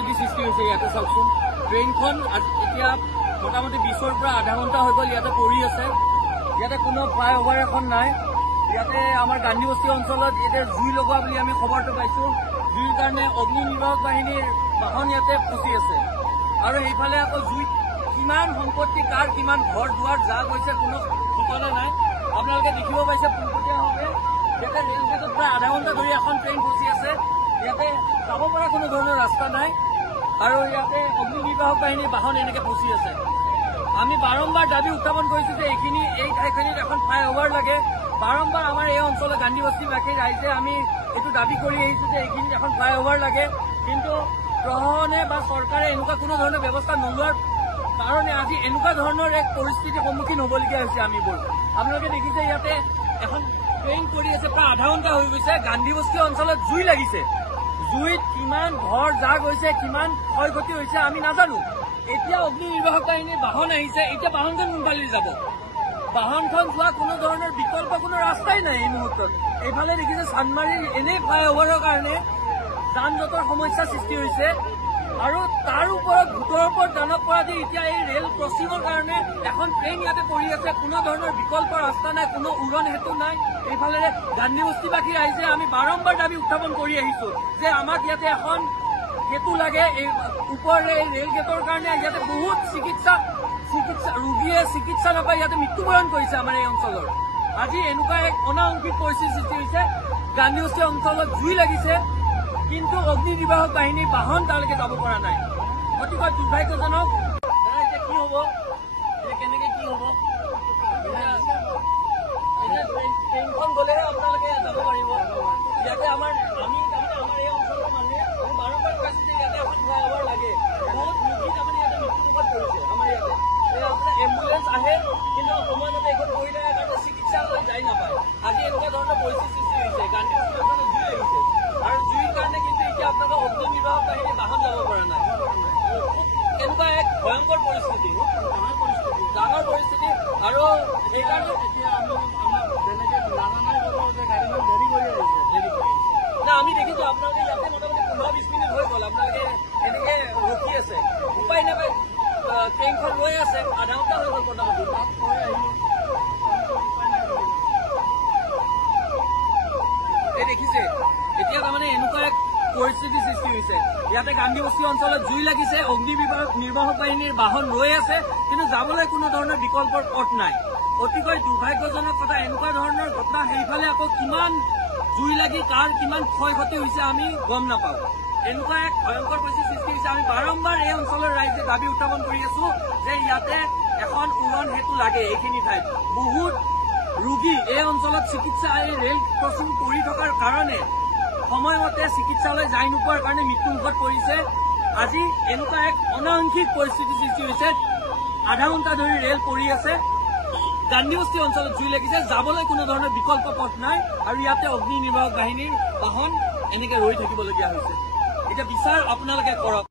পৰিস্থিতি সৃষ্টি হৈছে ইয়াতে চাওকচোন ট্ৰেইনখন এতিয়া মোটামুটি 20ৰ পৰা আধা ঘণ্টা হৈ গ'ল ইয়াতে পৰি আছে ইয়াতে কোনো ফ্লাইঅভাৰ এখন নাই ইয়াতে আমাৰ গান্ধীবস্তি অঞ্চলত এতিয়া জুই লগোৱা বুলি আমি খবৰটো পাইছো জুইৰ কাৰণে অগ্নি নিৰ্বাহক বাহিনীৰ বাহন ইয়াতে ফচি আছে আৰু এইফালে আকৌ জুইত কিমান সম্পত্তি কাৰ কিমান ঘৰ দুৱাৰ যা গৈছে কোনো ঠিকনা নাই আপোনালোকে দেখিব পাইছে পোনপটীয়াভাৱে ইয়াতে ৰেল গেটত প্ৰায় আধা ঘণ্টা ধৰি এখন ট্ৰেইন ফচি আছে ইয়াতে যাব পৰা কোনো ধৰণৰ ৰাস্তা নাই আৰু ইয়াতে অগ্নি নিৰ্বাহক বাহিনীৰ বাহন এনেকে ফচি আছে আমি বাৰম্বাৰ দাবী উত্থাপন কৰিছো যে এই ঠাইখিনিত এখন ফ্লাইঅভাৰ লাগে বাৰম্বাৰ আমাৰ এই অঞ্চলৰ গান্ধীবস্তিবাসী ৰাইজে আমি এইটো দাবী কৰি আহিছো যে এইখিনিত এখন ফ্লাইঅভাৰ লাগে কিন্তু প্ৰশাসনে বা চৰকাৰে এনেকুৱা কোনো ধৰণৰ ব্যৱস্থা নোলোৱাৰ কাৰণে আজি এনেকুৱা ধৰণৰ এক পৰিস্থিতিৰ সন্মুখীন হ'বলগীয়া হৈছে আমিবোৰ আপোনালোকে দেখিছে ইয়াতে এখন ট্ৰেইন কৰি আছে প্ৰায় আধা ঘণ্টা হৈ গৈছে গান্ধীবস্তি অঞ্চলত জুই লাগিছে জুইত কিমান ঘৰ যা গৈছে কিমান ক্ষয় ক্ষতি হৈছে আমি নাজানো এতিয়া অগ্নি নিৰ্বাহক বাহিনীৰ বাহন আহিছে এতিয়া বাহনখন কোনফালে যাব বাহনখন যোৱা কোনো ধৰণৰ বিকল্প কোনো ৰাস্তাই নাই এই মুহূৰ্তত এইফালে দেখিছে চান্দমাৰীৰ এনেই ফ্লাইঅভাৰৰ কাৰণে যান জঁটৰ সমস্যা সৃষ্টি হৈছে আৰু তাৰ ওপৰত ভোটৰ ওপৰত দানৱ পৰা দি এতিয়া এই ৰেল ক্ৰছিঙৰ কাৰণে এখন ট্ৰেইন ইয়াতে পৰি আছে কোনো ধৰণৰ বিকল্প ৰাস্তা নাই কোনো উৰণ হেতু নাই এইফালে গান্ধীবস্তিবাসী ৰাইজে আমি বাৰম্বাৰ দাবী উত্থাপন কৰি আহিছো যে আমাক ইয়াতে এখন হেতু লাগে এই ওপৰে এই ৰেল গেটৰ কাৰণে ইয়াতে বহুত ৰোগীয়ে চিকিৎসা নাপাই ইয়াতে মৃত্যুবৰণ কৰিছে আমাৰ এই অঞ্চলৰ আজি এনেকুৱা এক অনাকাংক্ষিত পৰিস্থিতিৰ সৃষ্টি হৈছে গান্ধীবস্তি অঞ্চলত জুই লাগিছে কিন্তু অগ্নি নিৰ্বাহক বাহিনীৰ বাহন তালৈকে যাব পৰা নাই অতিকৈ দুৰ্ভাগ্যজনক এতিয়া কি হ'ব কেনেকে কি হ'ব ট্ৰেইনখন গ'লেহে আপোনালোকে যাব পাৰিব ইয়াতে আমি তাৰমানে আমাৰ এই অঞ্চলৰ মানুহে আমি বাৰম্বাৰ কৈছো যে ইয়াতে এখন ফ্লাইঅভাৰ লাগে বহুত ৰোগী তাৰমানে ইয়াতে মৃত্যুমুখত পৰিছে আমাৰ ইয়াতে আপোনাৰ এম্বুলেঞ্চ আহে কিন্তু সময়মতে এইখন কৰি থাকে কাৰণে চিকিৎসালয় যাই নাপায় আজি এনেকুৱা ধৰণৰ পৰিস্থিতি সৃষ্টি হৈছে গান্ধীবস্তি অঞ্চলত জুই লাগিছে আৰু জুইৰ কাৰণে কিন্তু এতিয়া আপোনালোকৰ অগ্নি নিৰ্বাহক বাহিনীৰ বাহন যাব পৰা নাই এনেকুৱা এক ভয়ংকৰ পৰিস্থিতি ডাঙৰ পৰিস্থিতি আৰু সেইকাৰণে এতিয়া না আমি দেখিছো আপোনালোকে ইয়াতে মোটামুটি 15-20 মিনিট হৈ গ'ল আপোনালোকে এনেকে ৰখি আছে উপায় নাপায় ট্ৰেইনখন ৰৈ আছে আধা ঘণ্টা হৈ গ'ল মোটামুটি এই দেখিছে এতিয়া তাৰমানে এনেকুৱা এক পৰিস্থিতিৰ সৃষ্টি হৈছে ইয়াতে গান্ধীবস্তি অঞ্চলত জুই লাগিছে অগ্নি নিৰ্বাহক বাহিনীৰ বাহন ৰৈ আছে কিন্তু যাবলৈ কোনো ধৰণৰ বিকল্পৰ পথ নাই অতিকৈ দুৰ্ভাগ্যজনক কথা এনেকুৱা ধৰণৰ ঘটনা সেইফালে আকৌ কিমান জুই লাগি কাৰ কিমান ক্ষয় ক্ষতি হৈছে আমি গম নাপাওঁ এনেকুৱা এক ভয়ংকৰ পৰিস্থিতিৰ সৃষ্টি হৈছে আমি বাৰম্বাৰ এই অঞ্চলৰ ৰাইজে দাবী উত্থাপন কৰি আছো যে ইয়াতে এখন উৰণ হেতু লাগে এইখিনি ঠাইত বহুত ৰোগী এই অঞ্চলত চিকিৎসা এই ৰেল ক্ৰছিং কৰি থকাৰ কাৰণে সময়মতে চিকিৎসালয় যাই নোপোৱাৰ কাৰণে মৃত্যুমুখত পৰিছে আজি এনেকুৱা এক অনাকাংক্ষিত পৰিস্থিতিৰ সৃষ্টি হৈছে আধা ঘণ্টা ধৰি ৰেল পৰি আছে গান্ধীবস্তি অঞ্চলত জুই লাগিছে যাবলৈ কোনো ধৰণৰ বিকল্প পথ নাই আৰু ইয়াতে অগ্নি নিৰ্বাহক বাহিনীৰ বাহন এনেকে ৰৈ থাকিবলগীয়া হৈছে এতিয়া বিচাৰ আপোনালোকে কৰক